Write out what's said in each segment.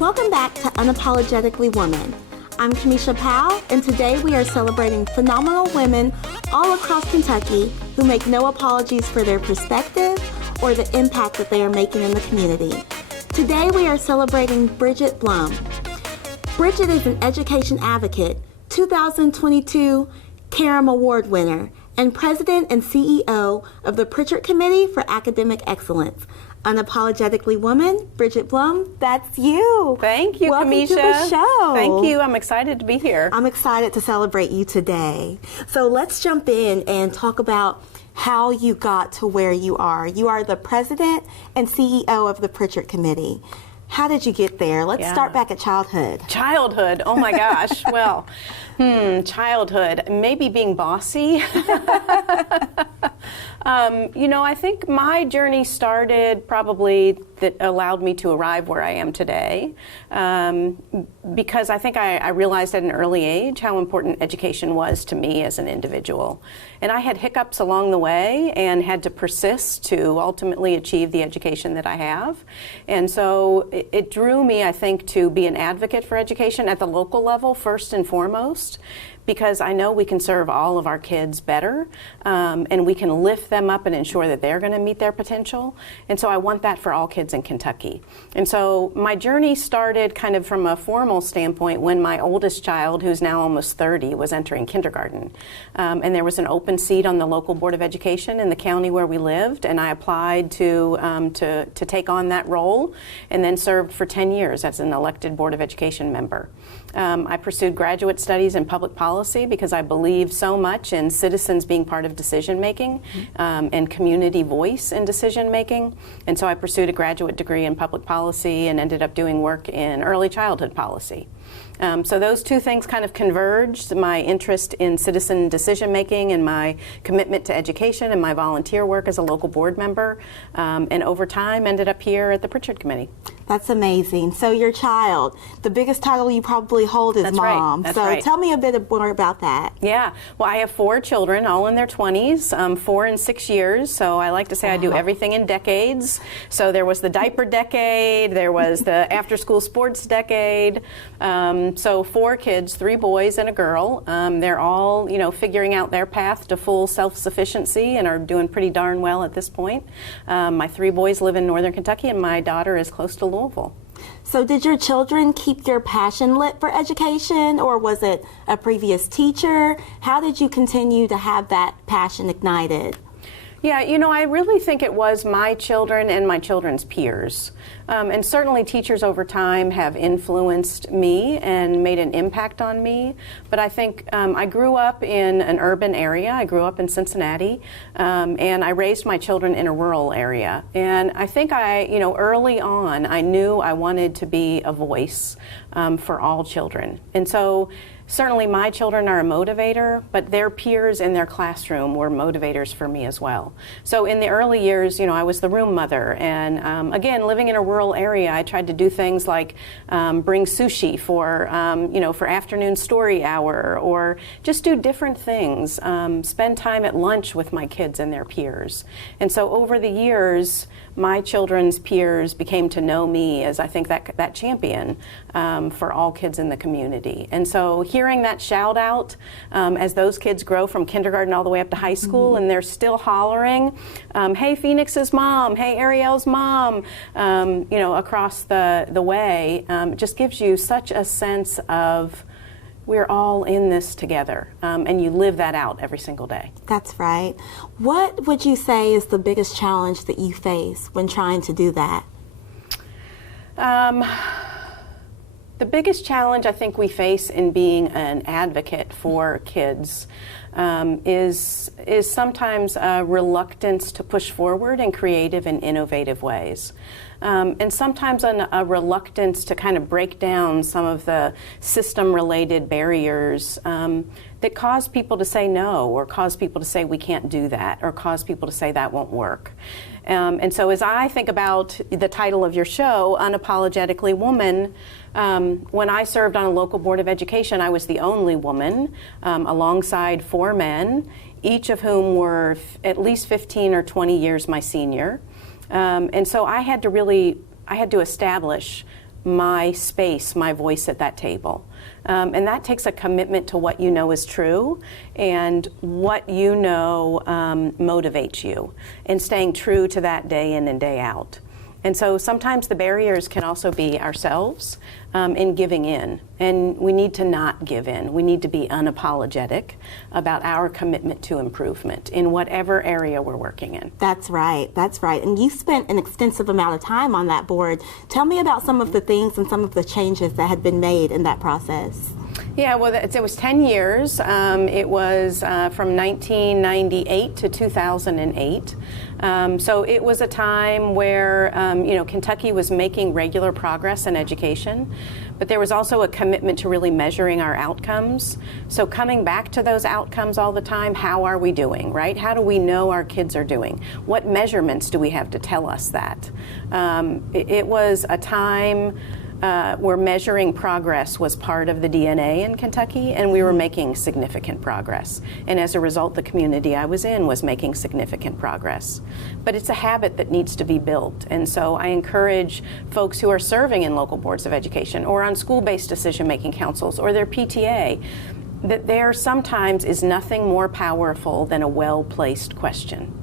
Welcome back to Unapologetically Woman. I'm Kamisha Powell, and today we are celebrating phenomenal women all across Kentucky who make no apologies for their perspective or the impact that they are making in the community. Today we are celebrating Bridget Blum. Bridget is an education advocate, 2022 Karam Award winner, and president and CEO of the Pritchard Committee for Academic Excellence. Unapologetically Woman, Bridget Blum, that's you. Thank you, Welcome Kamisha. to the show. Thank you. I'm excited to be here. I'm excited to celebrate you today. So let's jump in and talk about how you got to where you are. You are the president and CEO of the Pritchard Committee. How did you get there? Let's start back at childhood. Childhood, oh my gosh. Well, childhood, maybe being bossy. I think my journey started probably that allowed me to arrive where I am today, because I think I realized at an early age how important education was to me as an individual. And I had hiccups along the way and had to persist to ultimately achieve the education that I have. And so it drew me, I think, to be an advocate for education at the local level first and foremost, because I know we can serve all of our kids better, and we can lift them up and ensure that they're going to meet their potential. And so I want that for all kids in Kentucky. And so my journey started kind of from a formal standpoint when my oldest child, who's now almost 30, was entering kindergarten. And there was an open seat on the local Board of Education in the county where we lived, and I applied to take on that role and then served for 10 years as an elected Board of Education member. I pursued graduate studies in public policy because I believe so much in citizens being part of decision making and community voice in decision making. And so I pursued a graduate degree in public policy and ended up doing work in early childhood policy. So those two things kind of converged, my interest in citizen decision making and my commitment to education and my volunteer work as a local board member, and over time ended up here at the Pritchard Committee. That's amazing. So your child, the biggest title you probably hold is That's mom. Right. That's so right. Tell me a bit more about that. Yeah. Well, I have 4 children, all in their 20s, 4 and 6 years. So I like to say I do everything in decades. So there was the diaper decade, there was the after-school sports decade. So 4 kids, 3 boys and a girl. They're all, figuring out their path to full self-sufficiency and are doing pretty darn well at this point. My 3 boys live in northern Kentucky, and my daughter is close to Louisville. So did your children keep your passion lit for education, or was it a previous teacher? How did you continue to have that passion ignited? Yeah, I really think it was my children and my children's peers. And certainly teachers over time have influenced me and made an impact on me. But I think I grew up in an urban area. I grew up in Cincinnati, and I raised my children in a rural area. And I think early on, I knew I wanted to be a voice for all children. And so certainly my children are a motivator, but their peers in their classroom were motivators for me as well. So in the early years, I was the room mother, and again, living in a rural area, I tried to do things like bring sushi for afternoon story hour, or just do different things, spend time at lunch with my kids and their peers. And so over the years, my children's peers became to know me as, I think, that champion for all kids in the community. And so hearing that shout out as those kids grow from kindergarten all the way up to high school, and they're still hollering, hey, Phoenix's mom, hey, Ariel's mom, across the way, just gives you such a sense of we're all in this together, and you live that out every single day. That's right. What would you say is the biggest challenge that you face when trying to do that? The biggest challenge I think we face in being an advocate for kids is sometimes a reluctance to push forward in creative and innovative ways. And sometimes a reluctance to kind of break down some of the system-related barriers that cause people to say no, or cause people to say we can't do that, or cause people to say that won't work. And so as I think about the title of your show, Unapologetically Woman, when I served on a local board of education, I was the only woman alongside 4 men, each of whom were at least 15 or 20 years my senior. And so I had to establish my space, my voice at that table. And that takes a commitment to what you know is true and what you know motivates you, and staying true to that day in and day out. And so sometimes the barriers can also be ourselves in giving in. And we need to not give in. We need to be unapologetic about our commitment to improvement in whatever area we're working in. That's right. That's right. And you spent an extensive amount of time on that board. Tell me about some of the things and some of the changes that had been made in that process. Yeah, well, it was 10 years. It was from 1998 to 2008. So it was a time where, Kentucky was making regular progress in education, but there was also a commitment to really measuring our outcomes. So coming back to those outcomes all the time, how are we doing, right? How do we know our kids are doing? What measurements do we have to tell us that? It was a time where measuring progress was part of the DNA in Kentucky, and we were making significant progress. And as a result, the community I was in was making significant progress. But it's a habit that needs to be built. And so I encourage folks who are serving in local boards of education or on school-based decision-making councils or their PTA, that there sometimes is nothing more powerful than a well-placed question.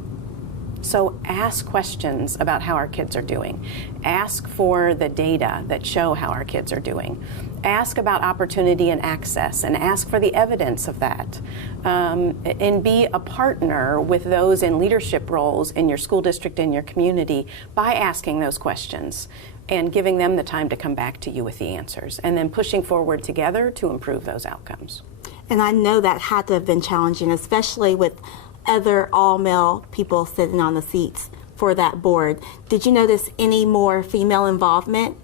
So ask questions about how our kids are doing. Ask for the data that show how our kids are doing. Ask about opportunity and access, and ask for the evidence of that. And be a partner with those in leadership roles in your school district and your community by asking those questions and giving them the time to come back to you with the answers, and then pushing forward together to improve those outcomes. And I know that had to have been challenging, especially with other all-male people sitting on the seats for that board. Did you notice any more female involvement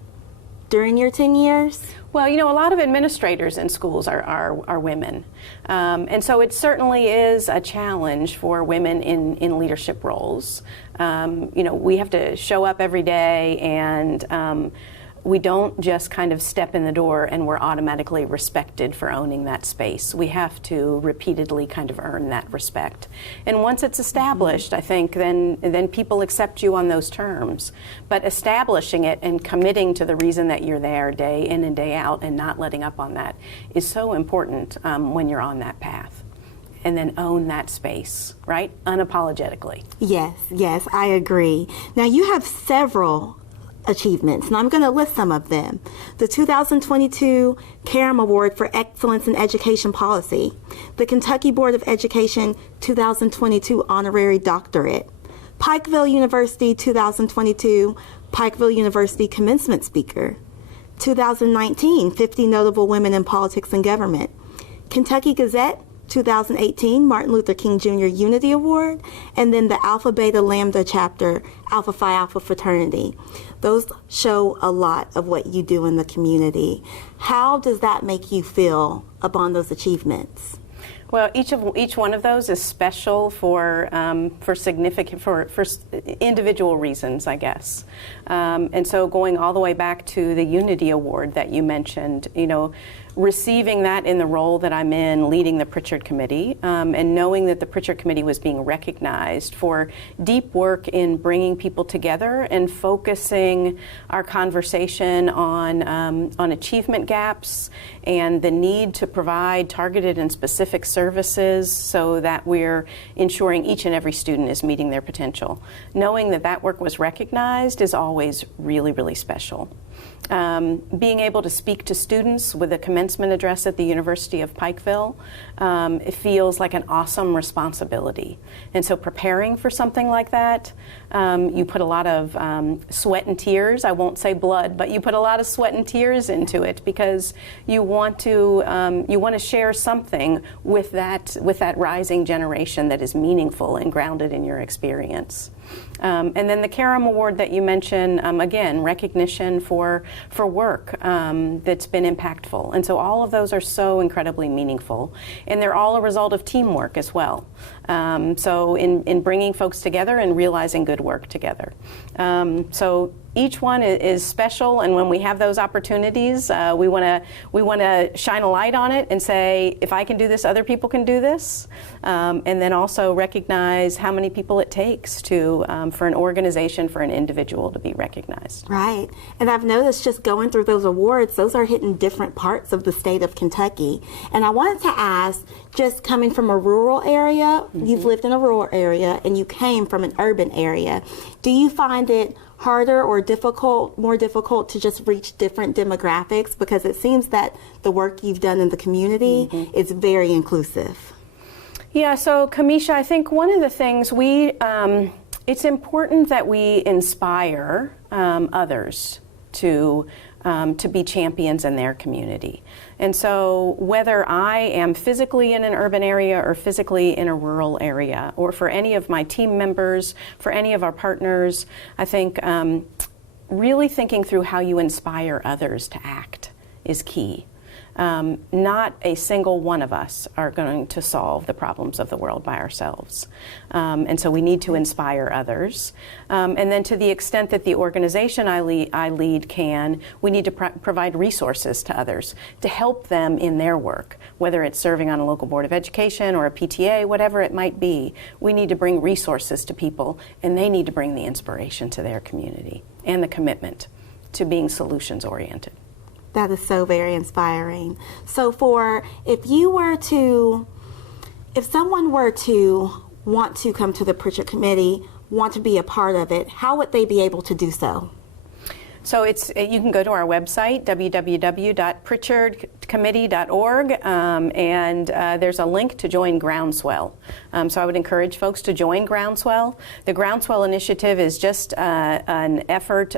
during your 10 years? Well, a lot of administrators in schools are women. And so it certainly is a challenge for women in leadership roles. We have to show up every day, and we don't just kind of step in the door and we're automatically respected for owning that space. We have to repeatedly kind of earn that respect. And once it's established, I think then people accept you on those terms. But establishing it and committing to the reason that you're there day in and day out and not letting up on that is so important when you're on that path. And then own that space, right? Unapologetically. Yes, I agree. Now you have several achievements, and I'm going to list some of them. The 2022 Karam Award for Excellence in Education Policy, the Kentucky Board of Education 2022 Honorary Doctorate, Pikeville University 2022 Pikeville University Commencement Speaker, 2019 50 Notable Women in Politics and Government, Kentucky Gazette 2018 Martin Luther King Jr. Unity Award, and then the Alpha Beta Lambda chapter, Alpha Phi Alpha Fraternity. Those show a lot of what you do in the community. How does that make you feel upon those achievements? Well, each one of those is special for significant for individual reasons, I guess. And so going all the way back to the Unity Award that you mentioned, receiving that in the role that I'm in, leading the Pritchard Committee, and knowing that the Pritchard Committee was being recognized for deep work in bringing people together and focusing our conversation on achievement gaps and the need to provide targeted and specific services so that we're ensuring each and every student is meeting their potential. Knowing that that work was recognized is always really, really special. Being able to speak to students with a commencement address at the University of Pikeville, it feels like an awesome responsibility. And so preparing for something like that, you put a lot of sweat and tears. I won't say blood, but you put a lot of sweat and tears into it because you want to share something with that rising generation that is meaningful and grounded in your experience. And then the Karam Award that you mentioned, again, recognition for work that's been impactful. And so all of those are so incredibly meaningful. And they're all a result of teamwork as well. So in bringing folks together and realizing good work together. So each one is special, and when we have those opportunities, we want to shine a light on it and say, if I can do this, other people can do this, and then also recognize how many people it takes to for an organization, for an individual to be recognized. Right. And I've noticed just going through those awards, those are hitting different parts of the state of Kentucky. And I wanted to ask, just coming from a rural area, you've lived in a rural area, and you came from an urban area, do you find it harder or more difficult to just reach different demographics? Because it seems that the work you've done in the community is very inclusive. Yeah, so Kamisha, I think one of the things it's important that we inspire others to be champions in their community. And so whether I am physically in an urban area or physically in a rural area, or for any of my team members, for any of our partners, I think really thinking through how you inspire others to act is key. Not a single one of us are going to solve the problems of the world by ourselves. And so we need to inspire others. And then to the extent that the organization I lead can, we need to provide resources to others to help them in their work, whether it's serving on a local board of education or a PTA, whatever it might be. We need to bring resources to people, and they need to bring the inspiration to their community and the commitment to being solutions oriented. That is so very inspiring. So if someone were to want to come to the Pritchard Committee, want to be a part of it, how would they be able to do so? So you can go to our website, www.pritchardcommittee.org, and there's a link to join Groundswell. So I would encourage folks to join Groundswell. The Groundswell initiative is just an effort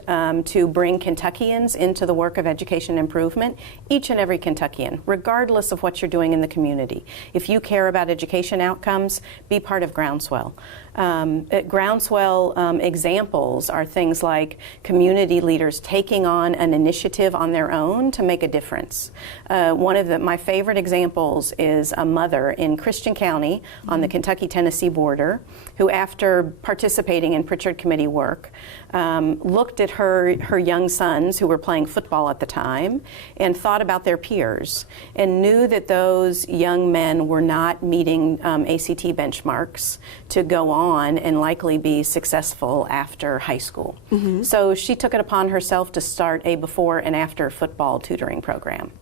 to bring Kentuckians into the work of education improvement, each and every Kentuckian, regardless of what you're doing in the community. If you care about education outcomes, be part of Groundswell. Groundswell examples are things like community leaders taking on an initiative on their own to make a difference. One of my favorite examples is a mother in Christian County on the Kentucky-Tennessee border who, after participating in Pritchard Committee work, looked at her young sons who were playing football at the time and thought about their peers and knew that those young men were not meeting ACT benchmarks to go on and likely be successful after high school. So she took it upon herself to start a before and after football tutoring program.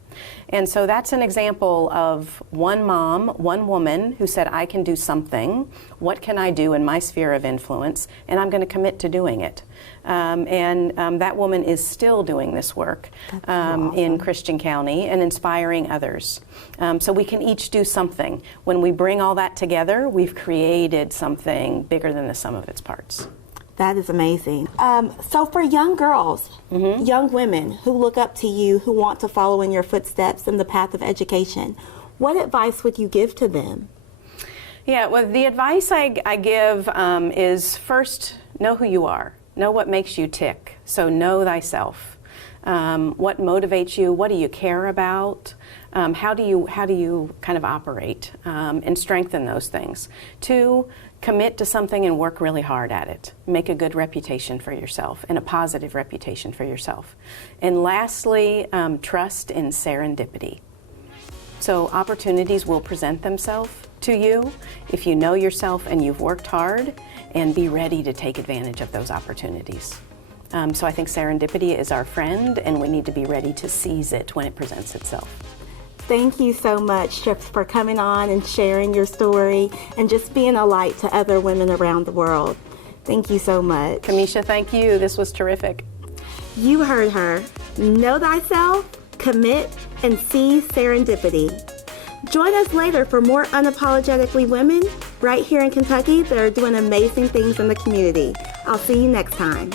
And so that's an example of one mom, one woman who said, I can do something. What can I do in my sphere of influence? And I'm going to commit to doing it. That woman is still doing this work in Christian County and inspiring others. So we can each do something. When we bring all that together, we've created something bigger than the sum of its parts. That is amazing. So for young girls, young women who look up to you, who want to follow in your footsteps in the path of education, what advice would you give to them? Yeah, well, the advice I give is first, know who you are. Know what makes you tick. So know thyself. What motivates you? What do you care about? How do you kind of operate and strengthen those things? 2, commit to something and work really hard at it. Make a good reputation for yourself and a positive reputation for yourself. And lastly, trust in serendipity. So opportunities will present themselves to you if you know yourself and you've worked hard, and be ready to take advantage of those opportunities. So I think serendipity is our friend, and we need to be ready to seize it when it presents itself. Thank you so much, Trips, for coming on and sharing your story and just being a light to other women around the world. Thank you so much. Kamisha, thank you. This was terrific. You heard her. Know thyself, commit, and seize serendipity. Join us later for more Unapologetically Women right here in Kentucky that are doing amazing things in the community. I'll see you next time.